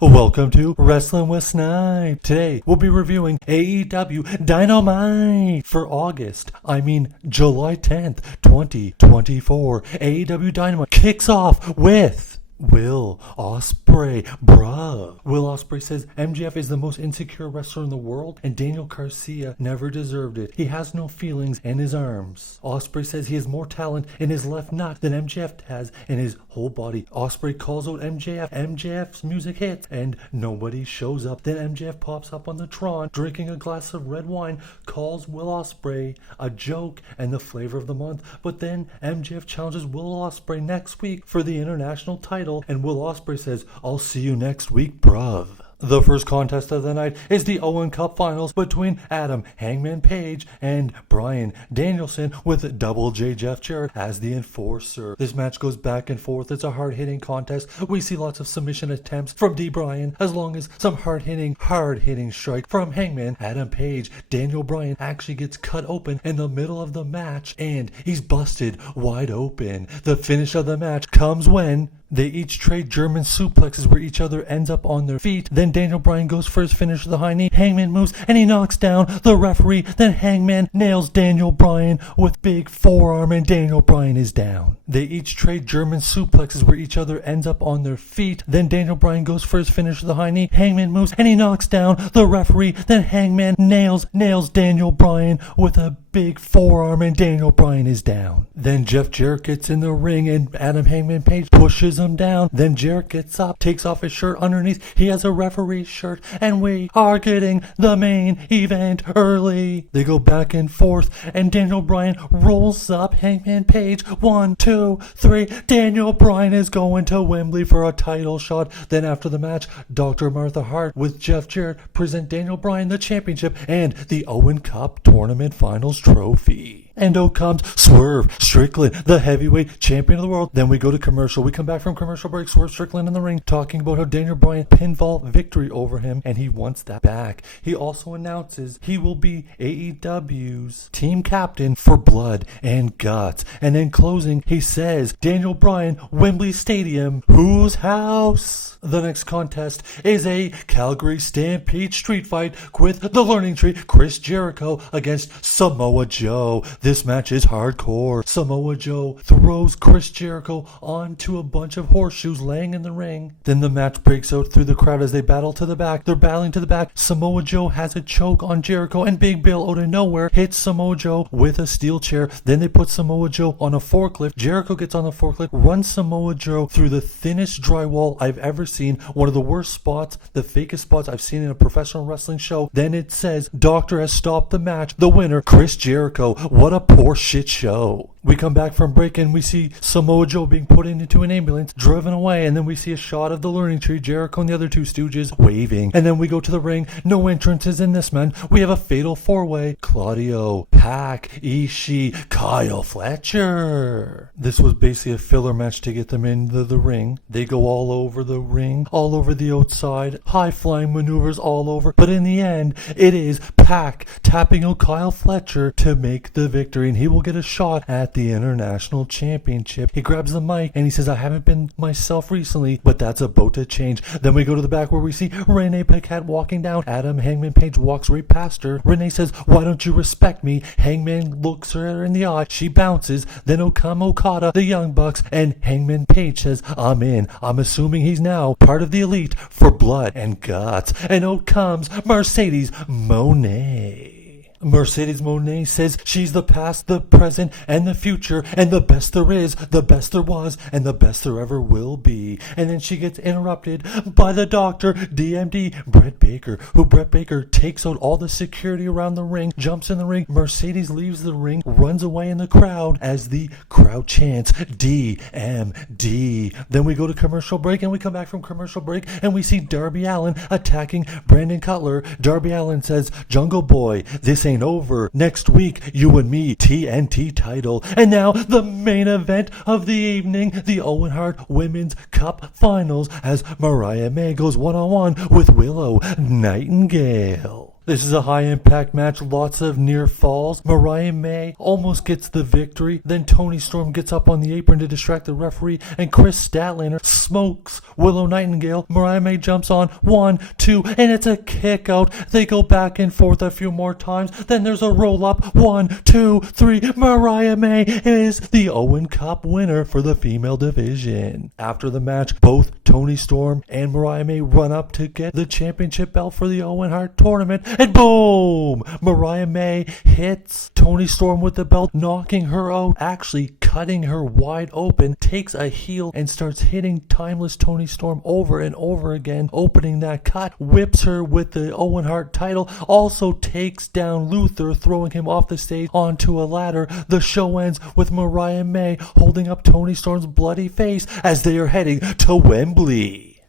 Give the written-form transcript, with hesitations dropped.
Welcome to Wrestling with Snipe. Today we'll be reviewing AEW Dynamite for July 10th, 2024. AEW Dynamite kicks off with Will Ospreay, bruh. Will Ospreay says MJF is the most insecure wrestler in the world and Daniel Garcia never deserved it. He has no feelings in his arms. Ospreay says he has more talent in his left nut than MJF has in his whole body. Ospreay calls out MJF. MJF's music hits and nobody shows up. Then MJF pops up on the Tron drinking a glass of red wine, calls Will Ospreay a joke and the flavor of the month. But then MJF challenges Will Ospreay next week for the international title. And Will Ospreay says, "I'll see you next week, bruv." The first contest of the night is the Owen Cup Finals between Adam Hangman Page and Bryan Danielson with Double J Jeff Jarrett as the enforcer. This match goes back and forth. It's a hard-hitting contest. We see lots of submission attempts from D. Bryan, as long as some hard-hitting strike from Hangman. Adam Page, Daniel Bryan actually gets cut open in the middle of the match and he's busted wide open. The finish of the match comes when they each trade German suplexes where each other ends up on their feet. Then Daniel Bryan goes for his finish with the high knee. Hangman moves and he knocks down the referee. Then Hangman nails Daniel Bryan with big forearm and Daniel Bryan is down. They each trade German suplexes where each other ends up on their feet. Then Daniel Bryan goes for his finish with the high knee. Hangman moves and he knocks down the referee. Then Hangman nails Daniel Bryan with a big forearm and Daniel Bryan is down. Then Jeff Jarrett gets in the ring and Adam Hangman Page pushes him down. Then Jarrett gets up, takes off his shirt underneath. He has a referee's shirt and we are getting the main event early. They go back and forth and Daniel Bryan rolls up Hangman Page. 1, 2, 3. Daniel Bryan is going to Wembley for a title shot. Then after the match, Dr. Martha Hart with Jeff Jarrett present Daniel Bryan the championship and the Owen Cup Tournament Finals trophy. And out comes Swerve Strickland, the heavyweight champion of the world. Then we go to commercial. We come back from commercial break. Swerve Strickland in the ring talking about how Daniel Bryan pinfall victory over him and he wants that back. He also announces he will be AEW's team captain for Blood and Guts. And then closing, he says, Daniel Bryan, Wembley Stadium, whose house? The next contest is a Calgary Stampede street fight with the Learning Tree, Chris Jericho against Samoa Joe. This match is hardcore. Samoa Joe throws Chris Jericho onto a bunch of horseshoes laying in the ring. Then the match breaks out through the crowd as they battle to the back. They're battling to the back. Samoa Joe has a choke on Jericho and Big Bill out of nowhere hits Samoa Joe with a steel chair. Then they put Samoa Joe on a forklift. Jericho gets on the forklift, runs Samoa Joe through the thinnest drywall I've ever seen. One of the worst spots, the fakest spots I've seen in a professional wrestling show. Then it says, Doctor has stopped the match. The winner, Chris Jericho. What a poor shit show. We come back from break and we see Samoa Joe being put into an ambulance, driven away, and then we see a shot of the Learning Tree, Jericho and the other two stooges waving. And then we go to the ring. No entrances in this, man. We have a fatal four-way. Claudio, Pac, Ishii, Kyle Fletcher. This was basically a filler match to get them into the ring. They go all over the ring, all over the outside, high-flying maneuvers all over. But in the end, it is Pac tapping out Kyle Fletcher to make the victory, and he will get a shot at the International Championship. He grabs the mic and he says, I haven't been myself recently, but that's about to change. Then we go to the back where we see Renee Paquette walking down. Adam Hangman Page walks right past her. Renee says, why don't you respect me? Hangman looks her in the eye. She bounces. Then Okada, the Young Bucks, and Hangman Page says, I'm in. I'm assuming he's now part of the elite for Blood and Guts. And out comes Mercedes Moné. Mercedes Moné says she's the past, the present, and the future, and the best there is, the best there was, and the best there ever will be. And then she gets interrupted by the Doctor, DMD, Brett Baker, who Brett Baker takes out all the security around the ring, jumps in the ring. Mercedes leaves the ring, runs away in the crowd as the crowd chants DMD. Then we go to commercial break and we come back from commercial break and we see Darby Allin attacking Brandon Cutler. Darby Allin says, Jungle Boy, this ain't over. Next week, you and me, TNT title. And now, the main event of the evening, the Owen Hart Women's Cup Finals, as Mariah May goes one-on-one with Willow Nightingale. This is a high-impact match, lots of near falls. Mariah May almost gets the victory. Then Toni Storm gets up on the apron to distract the referee, and Chris Statlander smokes Willow Nightingale. Mariah May jumps on 1, 2, and it's a kick out. They go back and forth a few more times. Then there's a roll-up. 1, 2, 3. Mariah May is the Owen Cup winner for the female division. After the match, both Toni Storm and Mariah May run up to get the championship belt for the Owen Hart tournament, and boom! Mariah May hits Toni Storm with the belt, knocking her out, actually cutting her wide open, takes a heel and starts hitting Timeless Toni Storm over and over again, opening that cut, whips her with the Owen Hart title, also takes down Luther, throwing him off the stage onto a ladder. The show ends with Mariah May holding up Toni Storm's bloody face as they are heading to Wembley.